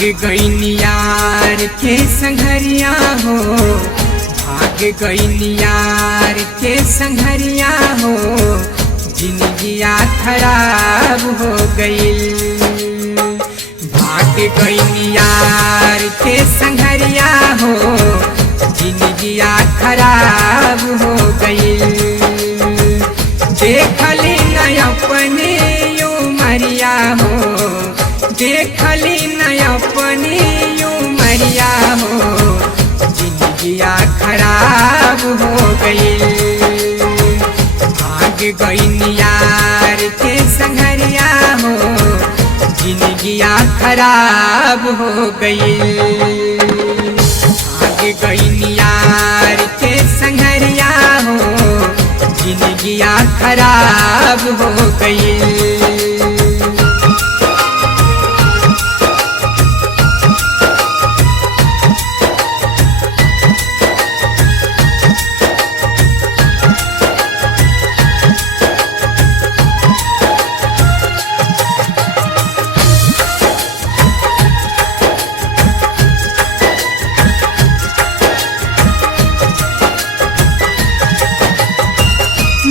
गईनी यार के संघरिया हो, भाग गईनी यार के संघरिया हो, जिंदगिया खराब हो गई। भाग गईनी यार के संघरिया हो, जिंदगिया खराब हो गई। देखली न अपने उमरिया हो, देखली न अपने उमरिया हो, जिंदगिया खराब हो गई। भाग गईनी यार के संघरिया हो, जिंदगिया खराब हो गई। भाग गईनी यार के संघरिया हो, जिंदगिया खराब हो गई।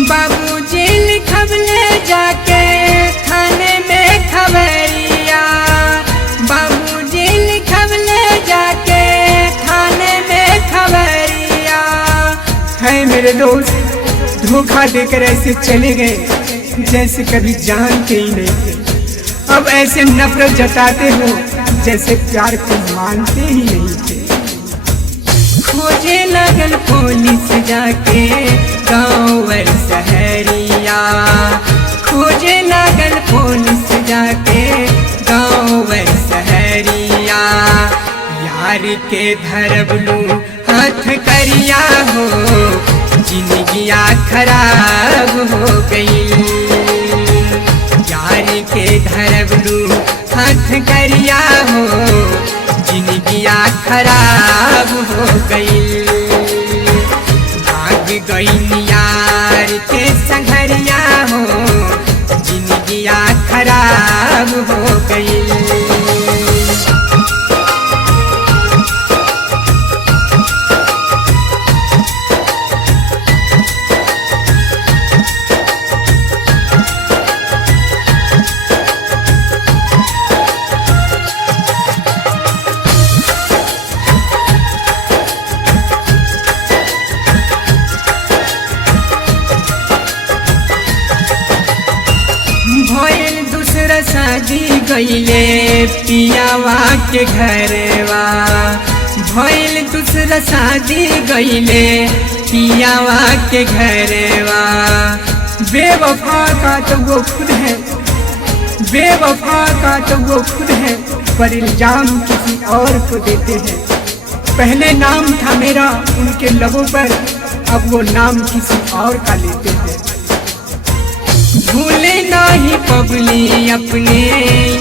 बाबूजी लिखवले जाके थाने में खबरिया, बाबूजी लिखवले जाके थाने में खबरिया। है मेरे दोस्त, धोखा देकर ऐसे चले गए जैसे कभी जानते ही नहीं थे। अब ऐसे नफरत जताते हो जैसे प्यार को मानते ही नहीं थे। खोजे लगल पुलिस जाके गाँव शहरिया, खोजे लगल पुलिस जाके गाँव शहरिया। यार के धरबलू हाथ करिया हो, जिंदगिया खराब हो गई। यार के धरबलू हाथ करिया हो, जिंदगिया खराब हो गई। भाग गईनी यार के संघरिया हो, जिंदगिया खराब हो गई। भइल दूसरा शादी गईले पियावा के घरवा, भइल दूसरा शादी गईले पियावा के घरवा। बेवफा का तो वो खुद है, बेवफा का तो वो खुद है, पर इल्जाम किसी और को देते हैं। पहले नाम था मेरा उनके लबों पर, अब वो नाम किसी और का लेते हैं। भूले नहीं पबली अपने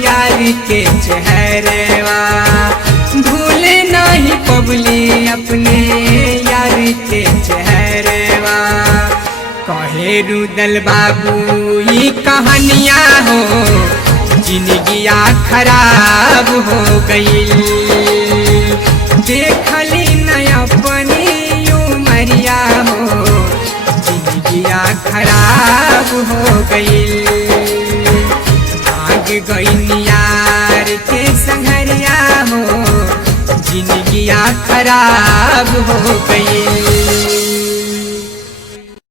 यार के चेहरवा, भूले नहीं पबली अपने यार के चेहरवा। कहे रुदल बाबू ये कहानियाँ हो, जिंदगिया खराब हो गई। देखली न अपनी उमरिया हो, जिंदगिया खराब हो गई। भाग गईनी यार के संघरिया हो, जिंदगिया खराब हो गई।